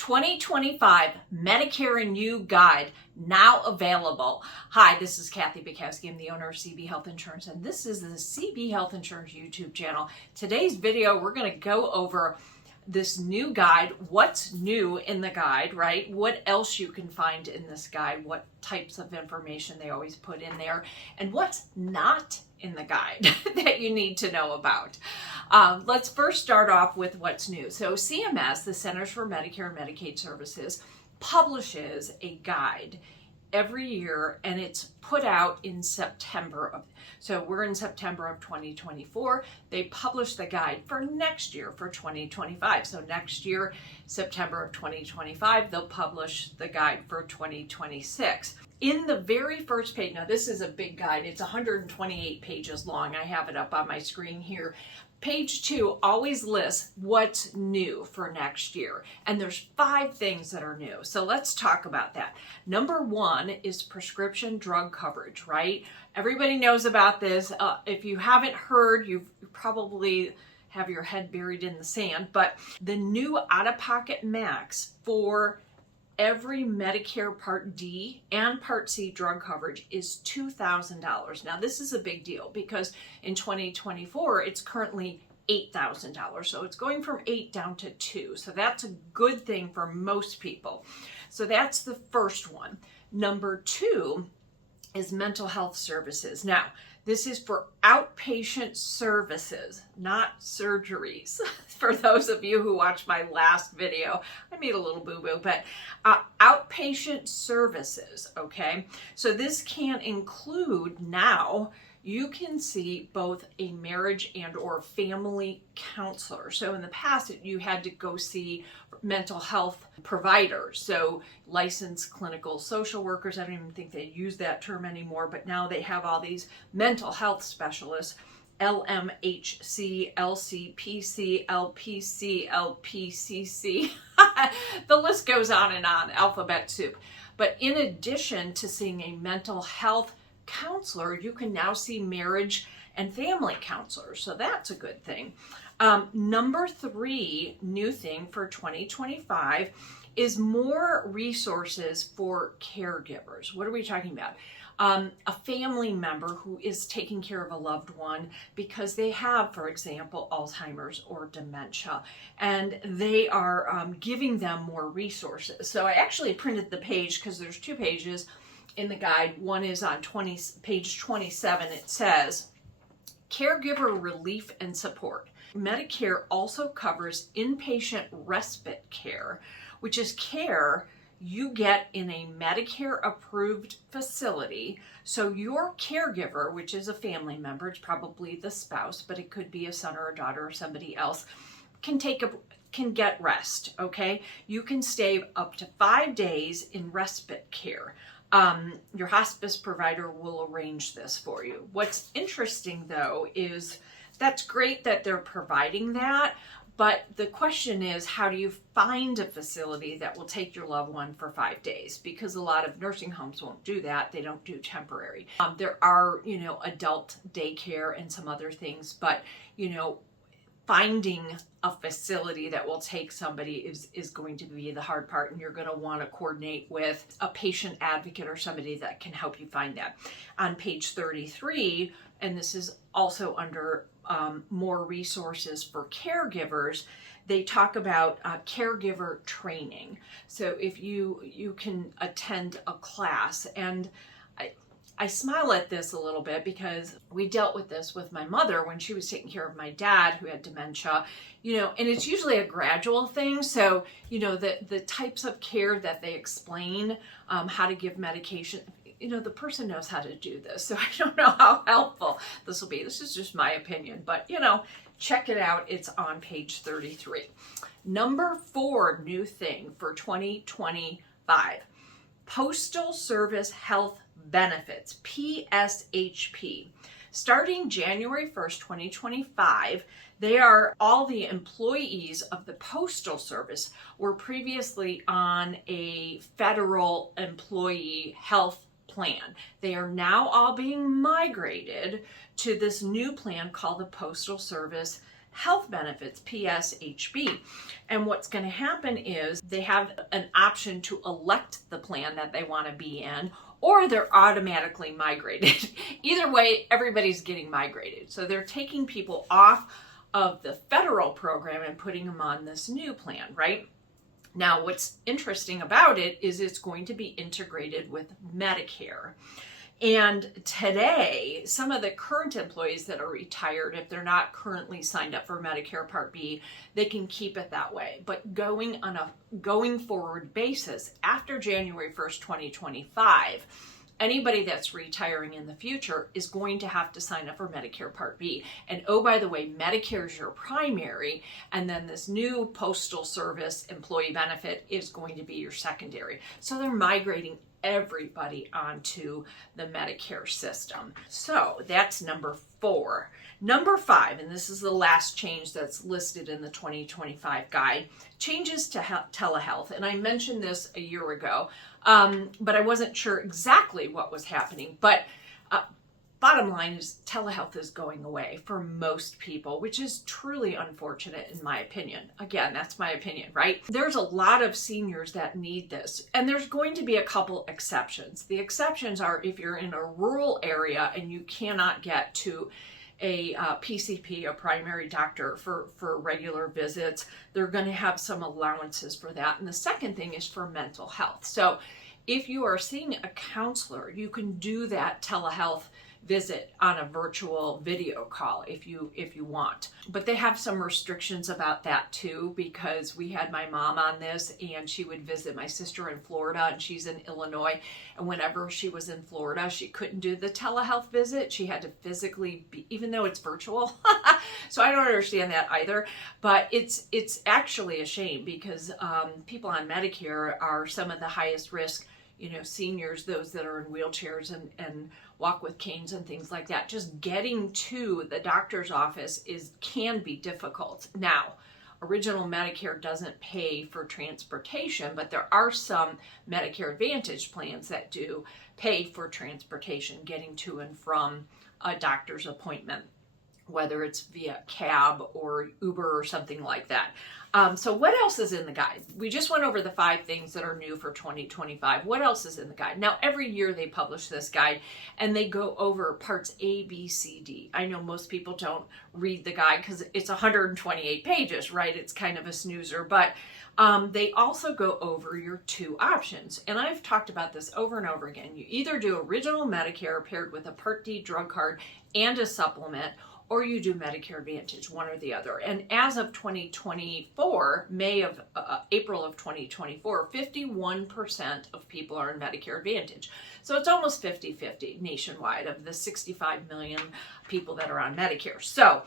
2025 Medicare You guide now available. Hi, this is Kathy Bukowski. I'm the owner of CB Health Insurance, and this is the CB Health Insurance YouTube channel. Today's video, we're going to go over this new guide, what's new in the guide, right? What else you can find in this guide, what types of information they always put in there, and what's not in the guide that you need to know about. Let's first start off with what's new. So CMS, the Centers for Medicare and Medicaid Services, publishes a guide every year, and it's put out in September. So we're in September of 2024. They publish the guide for next year, for 2025. So next year, September of 2025, they'll publish the guide for 2026. In the very first page, now this is a big guide, it's 128 pages long. I have it up on my screen here. Page 2 always lists what's new for next year. And there's 5 things that are new. So let's talk about that. Number 1 is prescription drug coverage, right? Everybody knows about this. If you haven't heard, you probably have your head buried in the sand. But the new out-of-pocket max for every Medicare Part D and Part C drug coverage is $2,000. Now, this is a big deal because in 2024, it's currently $8,000. So it's going from 8 down to 2. So that's a good thing for most people. So that's the first one. Number 2 is mental health services. Now, this is for outpatient services, not surgeries. For those of you who watched my last video, I made a little boo-boo, but outpatient services, okay? So this can include now, you can see both a marriage and or family counselor. So in the past, you had to go see mental health providers. So licensed clinical social workers, I don't even think they use that term anymore, but now they have all these mental health specialists, LMHC, LCPC, LPC, LPCC. The list goes on and on, alphabet soup. But in addition to seeing a mental health counselor, you can now see marriage and family counselors. So that's a good thing. Number 3 new thing for 2025 is more resources for caregivers. What are we talking about? A family member who is taking care of a loved one because they have, for example, Alzheimer's or dementia, and they are giving them more resources. So I actually printed the page because there's 2 pages in the guide. One is on page 27. It says, Caregiver Relief and Support. Medicare also covers inpatient respite care, which is care you get in a Medicare-approved facility. So your caregiver, which is a family member, it's probably the spouse, but it could be a son or a daughter or somebody else, can get rest, okay? You can stay up to 5 days in respite care. Your hospice provider will arrange this for you. What's interesting, though, is that's great that they're providing that, but the question is, how do you find a facility that will take your loved one for 5 days? Because a lot of nursing homes won't do that. They don't do temporary. There are, adult daycare and some other things, but, finding a facility that will take somebody is going to be the hard part, and you're going to want to coordinate with a patient advocate or somebody that can help you find that. On page 33, and this is also under more resources for caregivers, they talk about caregiver training. So if you can attend a class, and I smile at this a little bit because we dealt with this with my mother when she was taking care of my dad who had dementia, and it's usually a gradual thing. So, the types of care that they explain, how to give medication, the person knows how to do this. So I don't know how helpful this will be. This is just my opinion, but, check it out. It's on page 33. Number 4 new thing for 2025, Postal Service Health Benefits, PSHP. Starting January 1st, 2025, they are all the employees of the Postal Service were previously on a federal employee health plan. They are now all being migrated to this new plan called the Postal Service health benefits, PSHB. And what's going to happen is they have an option to elect the plan that they want to be in, or they're automatically migrated. Either way, everybody's getting migrated. So they're taking people off of the federal program and putting them on this new plan, right? Now, what's interesting about it is it's going to be integrated with Medicare. And today, some of the current employees that are retired, if they're not currently signed up for Medicare Part B, they can keep it that way. But going forward basis, after January 1st, 2025, anybody that's retiring in the future is going to have to sign up for Medicare Part B. And oh, by the way, Medicare is your primary, and then this new Postal Service employee benefit is going to be your secondary. So they're migrating everybody onto the Medicare system. So that's number 4. Number 5, and this is the last change that's listed in the 2025 guide, changes to telehealth. And I mentioned this a year ago, but I wasn't sure exactly what was happening. But bottom line is telehealth is going away for most people, which is truly unfortunate in my opinion. Again, that's my opinion, right? There's a lot of seniors that need this, and there's going to be a couple exceptions. The exceptions are if you're in a rural area and you cannot get to a PCP, a primary doctor, for regular visits, they're going to have some allowances for that. And the second thing is for mental health. So if you are seeing a counselor, you can do that telehealth visit on a virtual video call if you want. But they have some restrictions about that too, because we had my mom on this and she would visit my sister in Florida, and she's in Illinois, and whenever she was in Florida she couldn't do the telehealth visit. She had to physically be, even though it's virtual. So I don't understand that either, but it's actually a shame, because people on Medicare are some of the highest risk, seniors, those that are in wheelchairs and walk with canes and things like that. Just getting to the doctor's office can be difficult. Now, original Medicare doesn't pay for transportation, but there are some Medicare Advantage plans that do pay for transportation, getting to and from a doctor's appointment, whether it's via cab or Uber or something like that. So what else is in the guide? We just went over the 5 things that are new for 2025. What else is in the guide? Now, every year they publish this guide and they go over parts A, B, C, D. I know most people don't read the guide because it's 128 pages, right? It's kind of a snoozer, but they also go over your 2 options. And I've talked about this over and over again. You either do original Medicare paired with a Part D drug card and a supplement, or you do Medicare Advantage, one or the other. And as of 2024, April of 2024, 51% of people are in Medicare Advantage. So it's almost 50-50 nationwide of the 65 million people that are on Medicare. So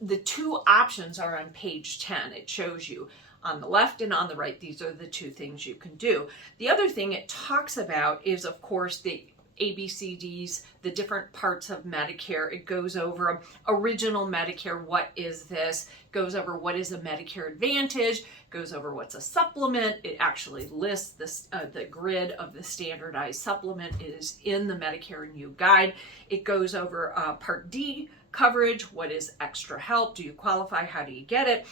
the 2 options are on page 10. It shows you on the left and on the right, these are the 2 things you can do. The other thing it talks about is, of course, the ABCDs, the different parts of Medicare. It goes over original Medicare, what is this? Goes over what is a Medicare Advantage, goes over what's a supplement. It actually lists the grid of the standardized supplement. It is in the Medicare You guide. It goes over Part D coverage, what is extra help, do you qualify, how do you get it?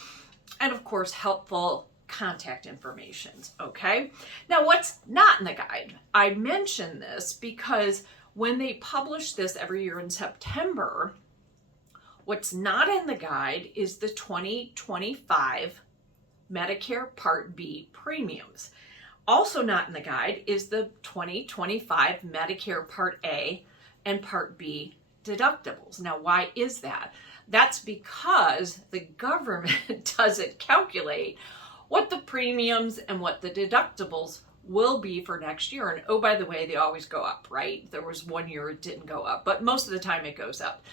And of course, helpful contact informations. Okay, now what's not in the guide? I mention this because when they publish this every year in September, what's not in the guide is the 2025 Medicare Part B premiums. Also not in the guide is the 2025 Medicare Part A and Part B deductibles. Now, why is that? That's because the government doesn't calculate what the premiums and what the deductibles will be for next year. And oh, by the way, they always go up, right? There was one year it didn't go up, but most of the time it goes up.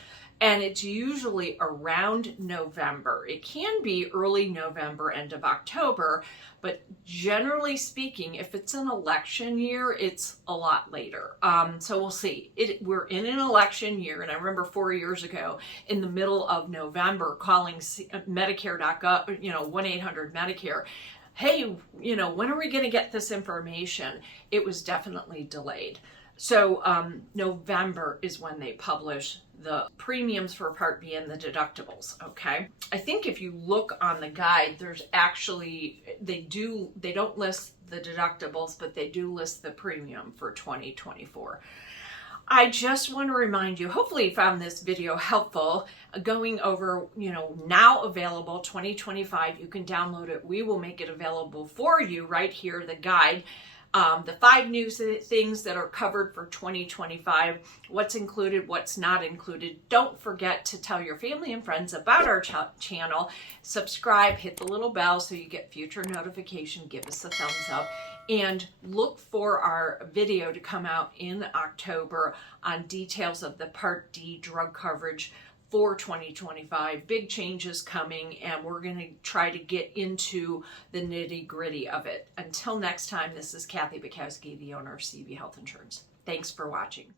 And it's usually around November. It can be early November, end of October, but generally speaking, if it's an election year, it's a lot later. So we'll see. We're in an election year, and I remember 4 years ago, in the middle of November, calling Medicare.gov, 1-800-Medicare. Hey, when are we going to get this information? It was definitely delayed. So November is when they publish the premiums for Part B and the deductibles, okay? I think if you look on the guide, there's actually, they don't list the deductibles, but they do list the premium for 2024. I just want to remind you, hopefully you found this video helpful, going over, now available 2025. You can download it. We will make it available for you right here, the guide. The 5 new things that are covered for 2025, what's included, what's not included. Don't forget to tell your family and friends about our channel. Subscribe, hit the little bell so you get future notification. Give us a thumbs up. And look for our video to come out in October on details of the Part D drug coverage for 2025. Big changes coming, and we're going to try to get into the nitty-gritty of it. Until next time, this is Kathy Bukowski, the owner of CB Health Insurance. Thanks for watching.